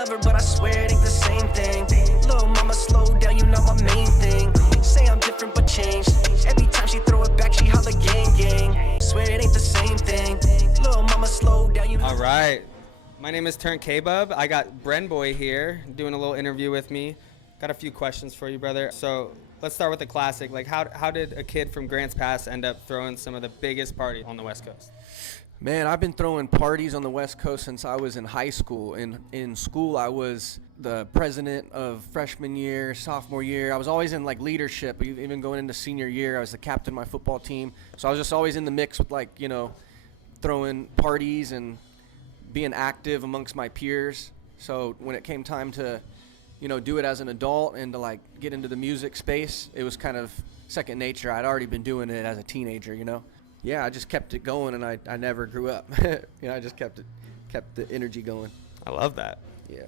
love her, but I swear it ain't the same thing. Little mama, slow down, you not my main thing. Say I'm different, but change. Every time she throw it back, she holla gang gang. Swear it ain't the same thing. Little mama, slow down, you know. All right. My name is Turnt Kbub. I got Brenboy here doing a little interview with me. Got a few questions for you, brother. So let's start with the classic. Like, how did a kid from Grants Pass end up throwing some of the biggest parties on the West Coast? Man, I've been throwing parties on the West Coast since I was in high school. In school, I was the president of freshman year, sophomore year. I was always in, like, leadership. Even going into senior year, I was the captain of my football team. So I was just always in the mix with, like, you know, throwing parties and being active amongst my peers. So when it came time to, you know, do it as an adult and to, like, get into the music space, it was kind of second nature. I'd already been doing it as a teenager, you know. Yeah, I just kept it going, and I never grew up. You know, I just kept the energy going. I love that. Yeah.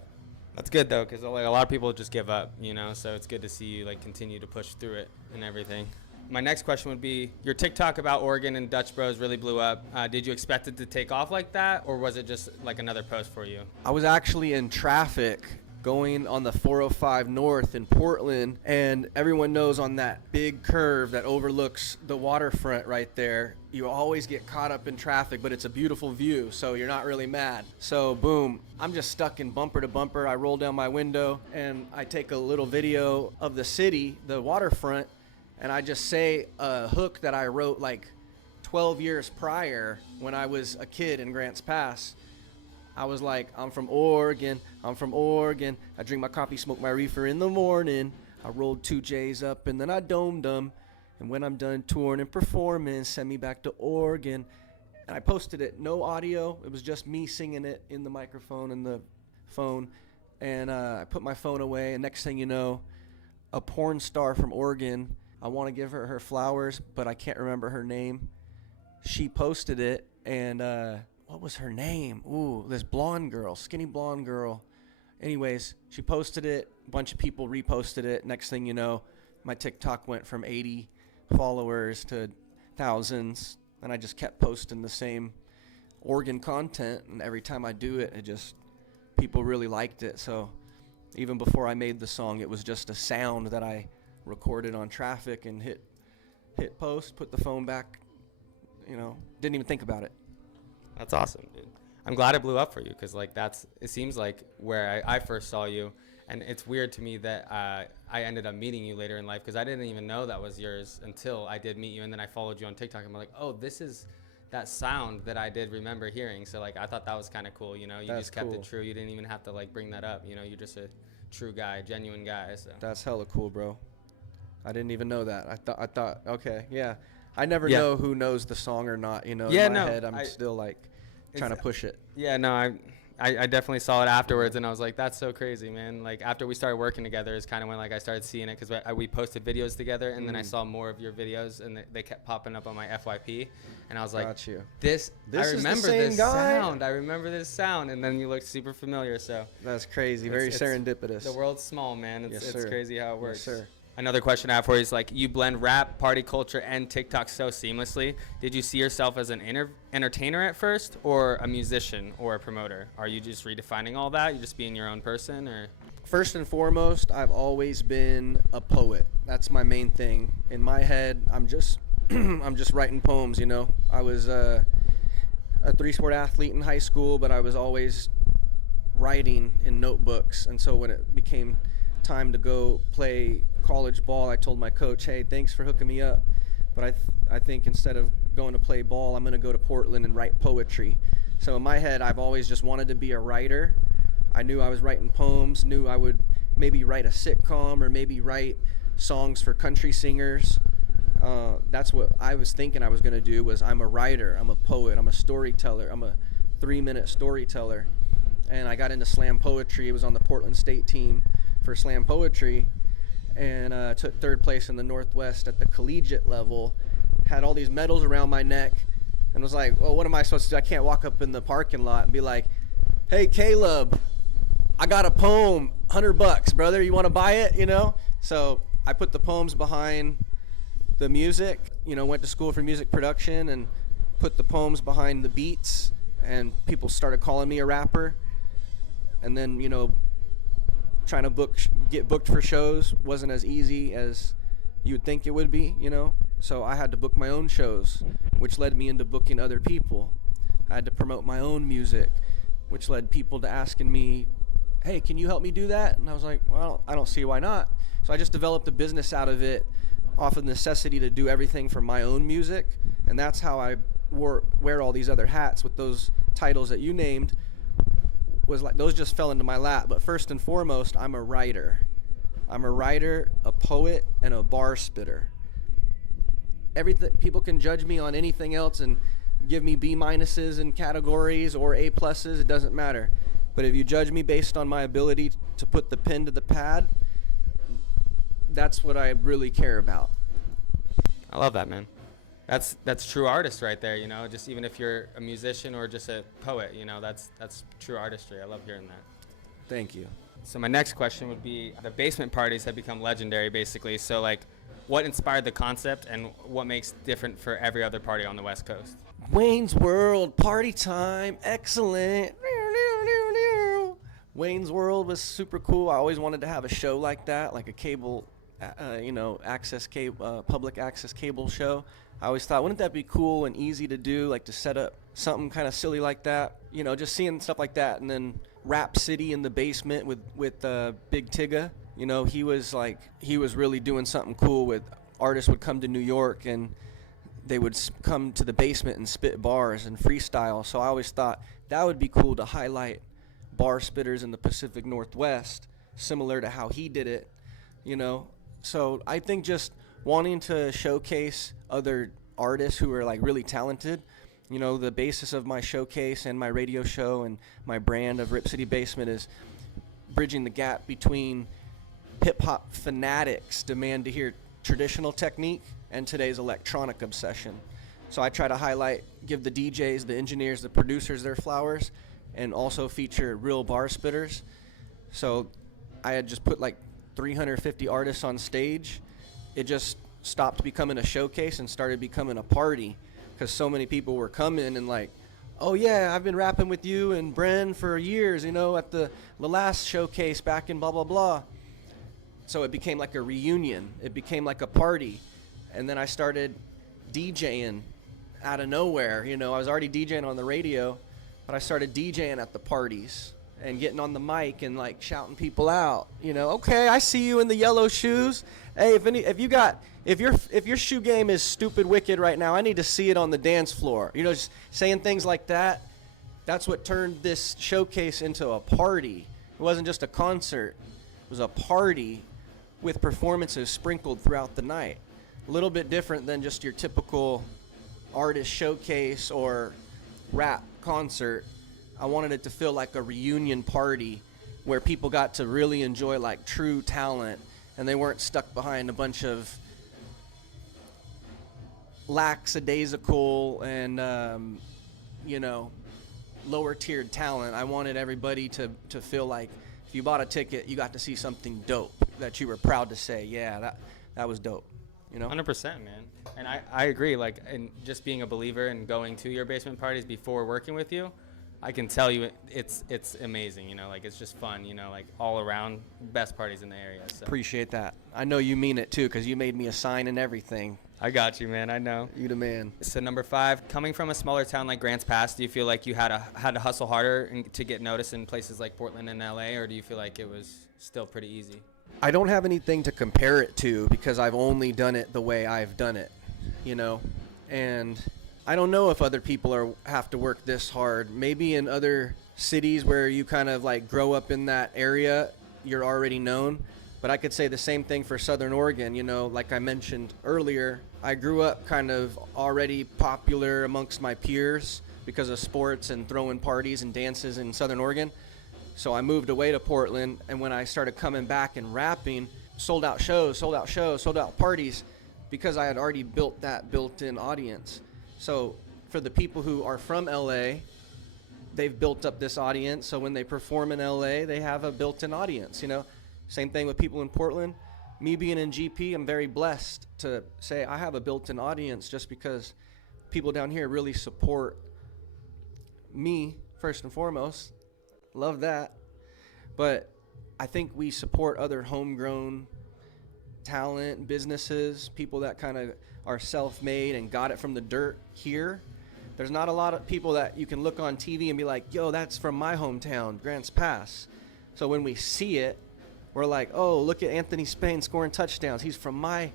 That's good, though, because like, a lot of people just give up, you know, so it's good to see you, like, continue to push through it and everything. My next question would be, your TikTok about Oregon and Dutch Bros really blew up. Did you expect it to take off like that, or was it just, like, another post for you? I was actually in traffic going on the 405 North in Portland, and everyone knows on that big curve that overlooks the waterfront right there, you always get caught up in traffic, but it's a beautiful view, so you're not really mad. So boom, I'm just stuck in bumper to bumper. I roll down my window and I take a little video of the city, the waterfront, and I just say a hook that I wrote like 12 years prior when I was a kid in Grants Pass. I was like, I'm from Oregon. I drink my coffee, smoke my reefer in the morning. I rolled 2 J's up and then I domed them. And when I'm done touring and performing, send me back to Oregon. And I posted it, no audio. It was just me singing it in the microphone and the phone. And I put my phone away, and next thing you know, a porn star from Oregon, I want to give her flowers, but I can't remember her name. She posted it, and what was her name? Ooh, this blonde girl, skinny blonde girl. Anyways, she posted it. A bunch of people reposted it. Next thing you know, my TikTok went from 80 followers to thousands, and I just kept posting the same Oregon content. And every time I do it, people really liked it. So even before I made the song, it was just a sound that I recorded on traffic and hit post, put the phone back, you know, didn't even think about it. That's awesome, dude. I'm glad it blew up for you, because like it seems like where I first saw you, and it's weird to me that I ended up meeting you later in life, because I didn't even know that was yours until I did meet you, and then I followed you on TikTok. I'm like, oh, this is that sound that I did remember hearing. So like I thought that was kind of cool, you know. You That's just kept cool. it true. You didn't even have to like bring that up, you know. You're just a true guy, genuine guy. So That's hella cool, bro. I didn't even know that. I thought, okay, yeah. I never know who knows the song or not, you know. Yeah, in my head, I'm still like trying to push it. Yeah, no, I definitely saw it afterwards, and I was like, that's so crazy, man. Like after we started working together is kind of when like I started seeing it, because we posted videos together, and then I saw more of your videos, and they kept popping up on my FYP, and I was like, Got you. this I remember is the same this guy? sound. I remember this sound, and then you looked super familiar. So That's crazy. Very serendipitous. the world's small, man. It's crazy how it works. Yes, sir. Another question I have for you is, like, you blend rap, party culture, and TikTok so seamlessly. Did you see yourself as an entertainer at first, or a musician or a promoter? Are you just redefining all that? You just being your own person, or? First and foremost, I've always been a poet. That's my main thing. In my head, I'm just writing poems, you know. I was a 3-sport athlete in high school, but I was always writing in notebooks. And so when it became time to go play college ball, I told my coach, hey, thanks for hooking me up, but I think instead of going to play ball, I'm going to go to Portland and write poetry. So in my head, I've always just wanted to be a writer. I knew I was writing poems, knew I would maybe write a sitcom or maybe write songs for country singers. That's what I was thinking I was going to do. Was I'm a writer, I'm a poet, I'm a storyteller, I'm a 3-minute storyteller. And I got into slam poetry. It was on the Portland State team for slam poetry, and took 3rd place in the Northwest at the collegiate level. Had all these medals around my neck, and was like, well, what am I supposed to do? I can't walk up in the parking lot and be like, hey, Caleb, I got a poem, $100, brother, you want to buy it, you know? So I put the poems behind the music, you know, went to school for music production and put the poems behind the beats, and people started calling me a rapper. And then, trying to get booked for shows wasn't as easy as you would think it would be, So I had to book my own shows, which led me into booking other people. I had to promote my own music, which led people to asking me, hey, can you help me do that? And I was like, well, I don't see why not. So I just developed a business out of it off of necessity to do everything for my own music. And that's how I wear all these other hats with those titles that you named. Was like those just fell into my lap. But first and foremost, I'm a writer. I'm a writer, a poet, and a bar spitter. Everything, people can judge me on anything else and give me B minuses in categories or A pluses. It doesn't matter. But if you judge me based on my ability to put the pen to the pad, that's what I really care about. I love that, man. That's true artist right there, just even if you're a musician or just a poet, that's true artistry. I love hearing that. Thank you. So my next question would be, the basement parties have become legendary, basically. So, like, what inspired the concept and what makes different for every other party on the West Coast? Wayne's World, party time, excellent. Wayne's World was super cool. I always wanted to have a show like that, like a cable, public access cable show. I always thought, wouldn't that be cool and easy to do, like to set up something kind of silly like that? Just seeing stuff like that. And then Rap City in the basement with Big Tigga. He was really doing something cool with artists would come to New York and they would come to the basement and spit bars and freestyle. So I always thought that would be cool to highlight bar spitters in the Pacific Northwest, similar to how he did it, So I think just wanting to showcase other artists who are like really talented, the basis of my showcase and my radio show and my brand of Rip City Basement is bridging the gap between hip-hop fanatics demand to hear traditional technique and today's electronic obsession. So I try to give the DJs, the engineers, the producers their flowers, and also feature real bar spitters. So I had just put like 350 artists on stage. It just stopped becoming a showcase and started becoming a party because so many people were coming and like, oh yeah, I've been rapping with you and Bren for years, at the last showcase back in blah, blah, blah. So it became like a reunion. It became like a party. And then I started DJing out of nowhere. I was already DJing on the radio, but I started DJing at the parties and getting on the mic and like shouting people out. Okay, I see you in the yellow shoes. Hey, if your shoe game is stupid wicked right now, I need to see it on the dance floor. Just saying things like that. That's what turned this showcase into a party. It wasn't just a concert. It was a party with performances sprinkled throughout the night. A little bit different than just your typical artist showcase or rap concert. I wanted it to feel like a reunion party where people got to really enjoy like true talent and they weren't stuck behind a bunch of lackadaisical and lower tiered talent. I wanted everybody to feel like if you bought a ticket, you got to see something dope that you were proud to say, yeah, that was dope. 100%, man. And I agree. Like, and just being a believer and going to your basement parties before working with you, I can tell you it's amazing. Like it's just fun. Like all around best parties in the area. So. Appreciate that. I know you mean it too, because you made me a sign and everything. I got you, man. I know. You the man. So number 5, coming from a smaller town like Grants Pass, do you feel like you had to hustle harder to get noticed in places like Portland and LA, or do you feel like it was still pretty easy? I don't have anything to compare it to because I've only done it the way I've done it, and I don't know if other people have to work this hard. Maybe in other cities where you kind of like grow up in that area, you're already known. But I could say the same thing for Southern Oregon. Like I mentioned earlier, I grew up kind of already popular amongst my peers because of sports and throwing parties and dances in Southern Oregon. So I moved away to Portland, and when I started coming back and rapping, sold out shows, sold out parties, because I had already built that built-in audience. So for the people who are from LA, they've built up this audience. So when they perform in LA, they have a built-in audience, Same thing with people in Portland. Me being in GP, I'm very blessed to say I have a built-in audience just because people down here really support me, first and foremost. Love that. But I think we support other homegrown talent, businesses, people that kind of are self-made and got it from the dirt here. There's not a lot of people that you can look on TV and be like, yo, that's from my hometown, Grants Pass. So when we see it, we're like, oh, look at Anthony Spain scoring touchdowns. He's from my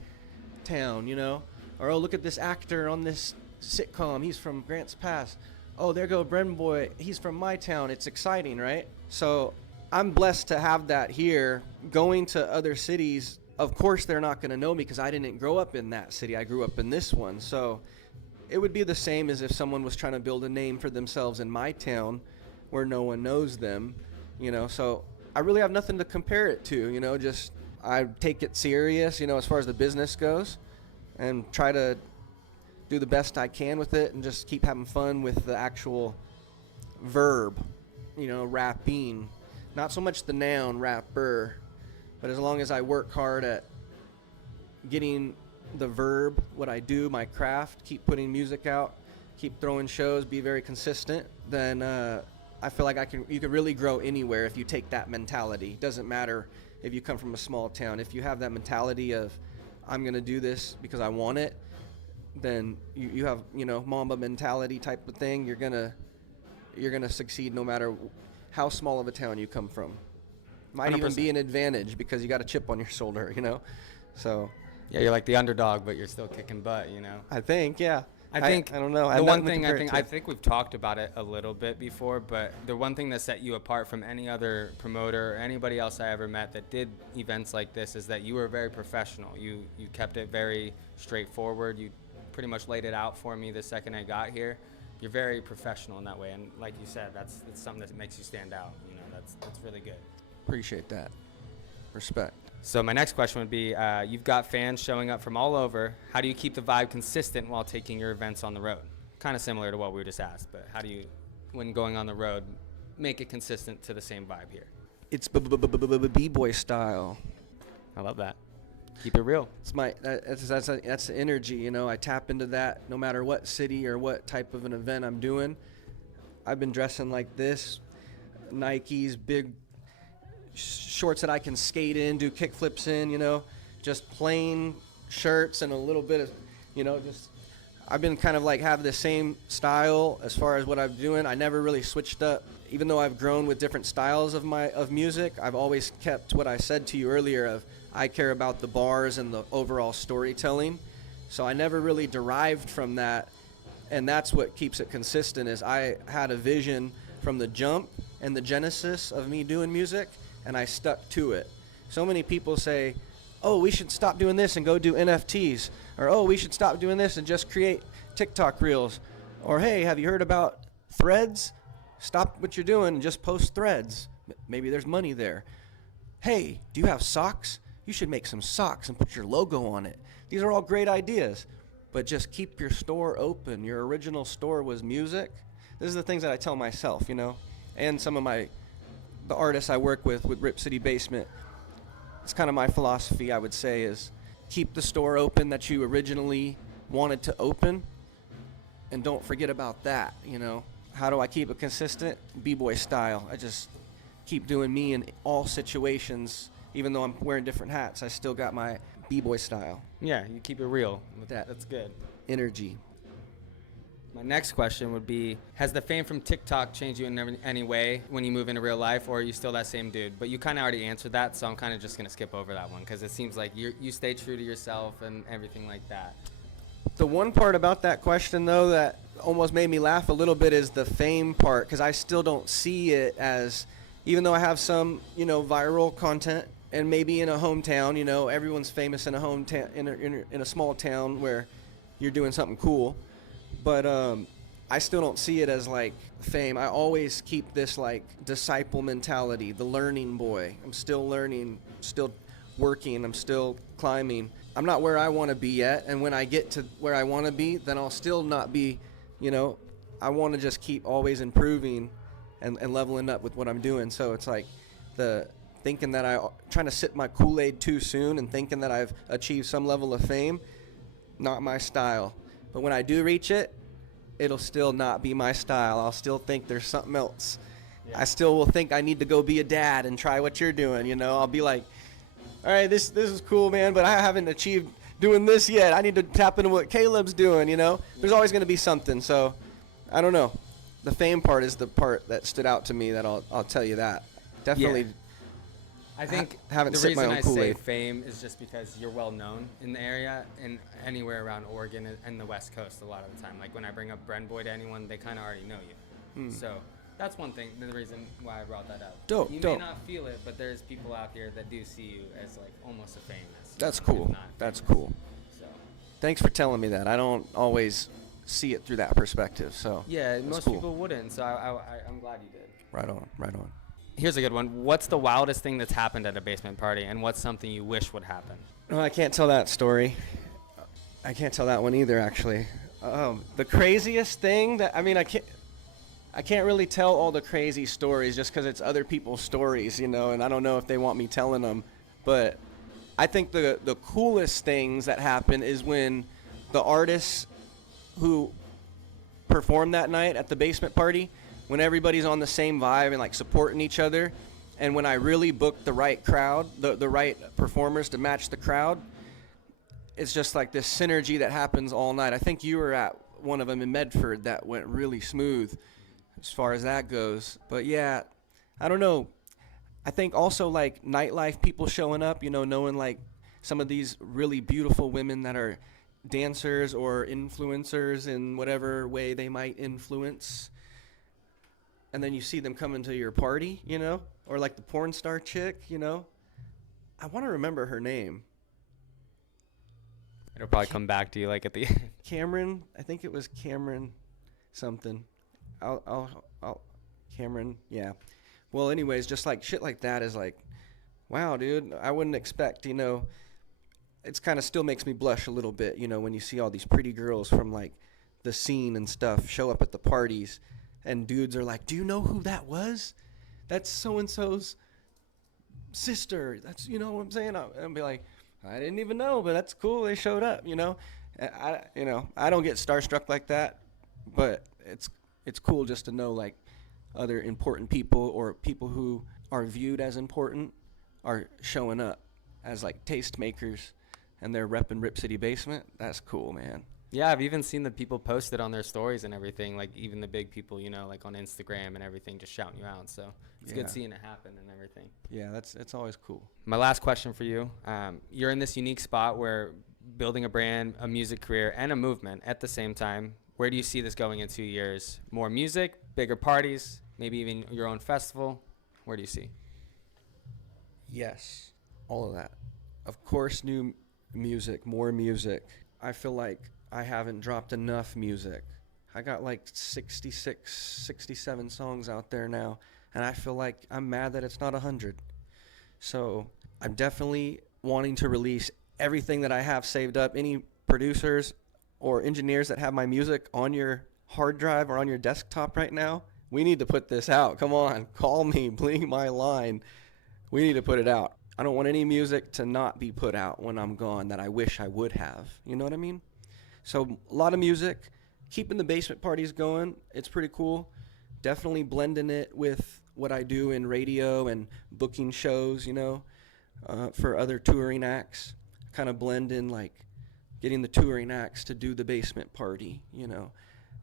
town, you know? Or, oh, look at this actor on this sitcom. He's from Grants Pass. Oh, there go Brenboy. He's from my town. It's exciting, right? So I'm blessed to have that here. Going to other cities, of course they're not going to know me because I didn't grow up in that city. I grew up in this one. So it would be the same as if someone was trying to build a name for themselves in my town where no one knows them, you know? So I really have nothing to compare it to, you know, just I take it serious, you know, as far as the business goes, and try to do the best I can with it and just keep having fun with the actual verb, you know, rapping. Not so much the noun, rapper, but as long as I work hard at getting the verb, what I do, my craft, keep putting music out, keep throwing shows, be very consistent, then I feel like you can really grow anywhere if you take that mentality. It doesn't matter if you come from a small town. If you have that mentality of, I'm going to do this because I want it, then you have, you know, Mamba mentality type of thing. You're gonna succeed no matter how small of a town you come from. Might 100%. even be an advantage because you got a chip on your shoulder, you know? So Yeah, you're like the underdog, but you're still kicking butt, you know? I think, yeah. I think I don't know. The one thing I think we've talked about it a little bit before, but the one thing that set you apart from any other promoter or anybody else I ever met that did events like this is that you were very professional. You kept it very straightforward. You pretty much laid it out for me the second I got here. You're very professional in that way, and like you said, that's something that makes you stand out. You know, that's really good. Appreciate that. Respect. So my next question would be, you've got fans showing up from all over. How do you keep the vibe consistent while taking your events on the road? Kind of similar to what we were just asked, but how do you, when going on the road, make it consistent to the same vibe here? It's b-boy style. I love that. Keep it real. It's that's the energy, you know. I tap into that no matter what city or what type of an event I'm doing. I've been dressing like this, Nikes, big shorts that I can skate in, do kick flips in, you know, just plain shirts and a little bit of, you know, just I've been kind of like have the same style as far as what I'm doing. I never really switched up. Even though I've grown with different styles of music, I've always kept what I said to you earlier of I care about the bars and the overall storytelling. So I never really derived from that, and that's what keeps it consistent is I had a vision from the jump and the genesis of me doing music, and I stuck to it. So many people say, oh, we should stop doing this and go do NFTs, or oh, we should stop doing this and just create TikTok reels, or hey, have you heard about threads? Stop what you're doing and just post threads. Maybe there's money there. Hey, do you have socks? You should make some socks and put your logo on it. These are all great ideas, but just keep your store open. Your original store was music. This is the things that I tell myself, you know, and some of the artists I work with Rip City Basement. It's kind of my philosophy, I would say, is keep the store open that you originally wanted to open, and don't forget about that, you know. How do I keep it consistent? B-boy style. I just keep doing me in all situations. Even though I'm wearing different hats, I still got my B-boy style. Yeah, you keep it real. That's good. Energy. My next question would be, has the fame from TikTok changed you in any way when you move into real life, or are you still that same dude? But you kind of already answered that, so I'm kind of just going to skip over that one because it seems like you stay true to yourself and everything like that. The one part about that question, though, that almost made me laugh a little bit is the fame part, because I still don't see it as, even though I have some, you know, viral content, and maybe in a hometown, you know, everyone's famous in a hometown, in a small town where you're doing something cool. But I still don't see it as like fame. I always keep this like disciple mentality, the learning boy. I'm still learning, still working, I'm still climbing. I'm not where I want to be yet, and when I get to where I want to be, then I'll still not be, you know, I want to just keep always improving and leveling up with what I'm doing. So it's like thinking that trying to sip my Kool-Aid too soon and thinking that I've achieved some level of fame, not my style. But when I do reach it, it'll still not be my style. I'll still think there's something else, I still will think I need to go be a dad and try what you're doing. You know, I'll be like, all right, this is cool, man, but I haven't achieved doing this yet. I need to tap into what Caleb's doing. You know, there's always going to be something. So I don't know. The fame part is the part that stood out to me. That I'll tell you that definitely. Yeah. I think haven't the sipped my reason own I say Kool-Aid. fame is just because you're well known in the area and anywhere around Oregon and the West Coast a lot of the time. Like when I bring up Brenboy to anyone, they kind of already know you. So that's one thing, the reason why I brought that up. Dope, You dope. may not feel it, but there's people out here that do see you as like almost a famous. That's if cool. not That's famous. cool. So Thanks for telling me that. I don't always see it through that perspective. So yeah, that's most cool. people wouldn't. So I'm glad you did. Right on. Right on. Here's a good one. What's the wildest thing that's happened at a basement party, and what's something you wish would happen? No, I can't tell that story. I can't tell that one either, actually. The craziest thing that I can't really tell all the crazy stories just because it's other people's stories, you know, and I don't know if they want me telling them. But I think the coolest things that happen is when the artists who perform that night at the basement party, when everybody's on the same vibe and like supporting each other, and when I really book the right crowd, the right performers to match the crowd, it's just like this synergy that happens all night. I think you were at one of them in Medford that went really smooth as far as that goes. But yeah, I don't know. I think also like nightlife people showing up, you know, knowing like some of these really beautiful women that are dancers or influencers in whatever way they might influence. And then you see them coming to your party, you know, or like the porn star chick, you know. I want to remember her name. It'll probably come back to you like at the end. Cameron, I think it was Cameron something. Cameron, yeah. Well, anyways, just like shit like that is like, wow, dude, I wouldn't expect, you know. It's kind of still makes me blush a little bit, you know, when you see all these pretty girls from like the scene and stuff show up at the parties. And dudes are like, do you know who that was? That's so-and-so's sister. That's, you know what I'm saying? I'll be like, I didn't even know, but that's cool. They showed up, you know? I don't get starstruck like that, but it's cool just to know, like, other important people or people who are viewed as important are showing up as, like, tastemakers, and they're repping Rip City Basement. That's cool, man. Yeah, I've even seen the people post it on their stories and everything, like even the big people, you know, like on Instagram and everything, just shouting you out. So it's good seeing it happen and everything. Yeah, it's always cool. My last question for you. You're in this unique spot where building a brand, a music career, and a movement at the same time. Where do you see this going in 2 years? More music, bigger parties, maybe even your own festival? Where do you see? Yes, all of that. Of course, new music, more music. I feel like I haven't dropped enough music. I got like 66, 67 songs out there now, and I feel like I'm mad that it's not 100. So I'm definitely wanting to release everything that I have saved up. Any producers or engineers that have my music on your hard drive or on your desktop right now, we need to put this out. Come on, call me, bling my line. We need to put it out. I don't want any music to not be put out when I'm gone that I wish I would have. You know what I mean? So a lot of music, keeping the basement parties going. It's pretty cool. Definitely blending it with what I do in radio and booking shows, you know, for other touring acts. Kind of blend in like getting the touring acts to do the basement party, you know.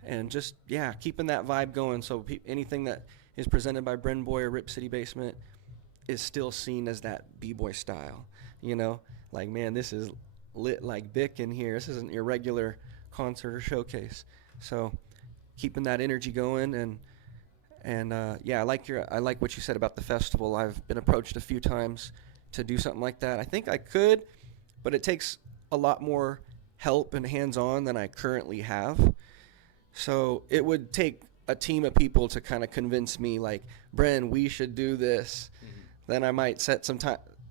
And just, yeah, keeping that vibe going so anything that is presented by Brenboy or Rip City Basement is still seen as that b-boy style, you know. Like, man, this is lit like Bic in here. This isn't your regular concert or showcase. So keeping that energy going and yeah, I like what you said about the festival. I've been approached a few times to do something like that. I think I could, but it takes a lot more help and hands-on than I currently have. So it would take a team of people to kind of convince me, like, Bren, we should do this. Mm-hmm. Then I might set some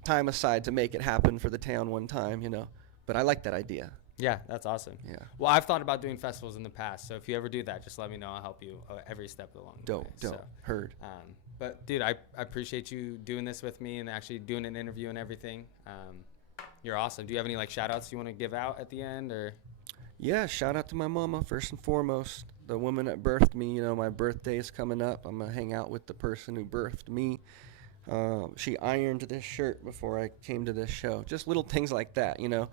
time aside to make it happen for the town one time, you know. But I like that idea. Yeah, that's awesome. Yeah. Well, I've thought about doing festivals in the past, so if you ever do that, just let me know. I'll help you every step along the way. Dope. Heard. But, dude, I appreciate you doing this with me and actually doing an interview and everything. You're awesome. Do you have any, like, shout-outs you want to give out at the end? Or? Yeah, shout out to my mama first and foremost. The woman that birthed me. You know, my birthday is coming up. I'm gonna hang out with the person who birthed me. She ironed this shirt before I came to this show. Just little things like that, you know.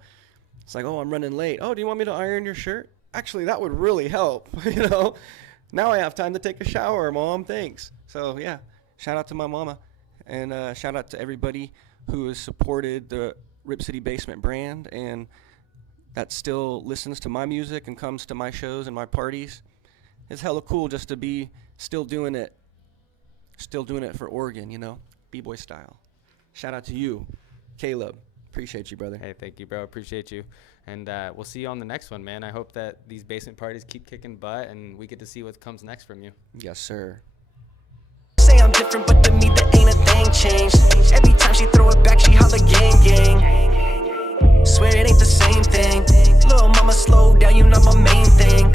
It's like, oh, I'm running late. Oh, do you want me to iron your shirt? Actually, that would really help, you know. Now I have time to take a shower, Mom. Thanks. So, yeah, shout out to my mama. And shout out to everybody who has supported the Rip City Basement brand and that still listens to my music and comes to my shows and my parties. It's hella cool just to be still doing it for Oregon, you know, B-boy style. Shout out to you, Caleb. Appreciate you, brother. Hey, thank you, bro. Appreciate you. And we'll see you on the next one, man. I hope that these basement parties keep kicking butt and we get to see what comes next from you. Yes, sir. Say I'm different, but to me there ain't a thing changed. Every time she throw it back, she holla gang gang. Swear it ain't the same thing. Little mama, slow down, you not my main thing.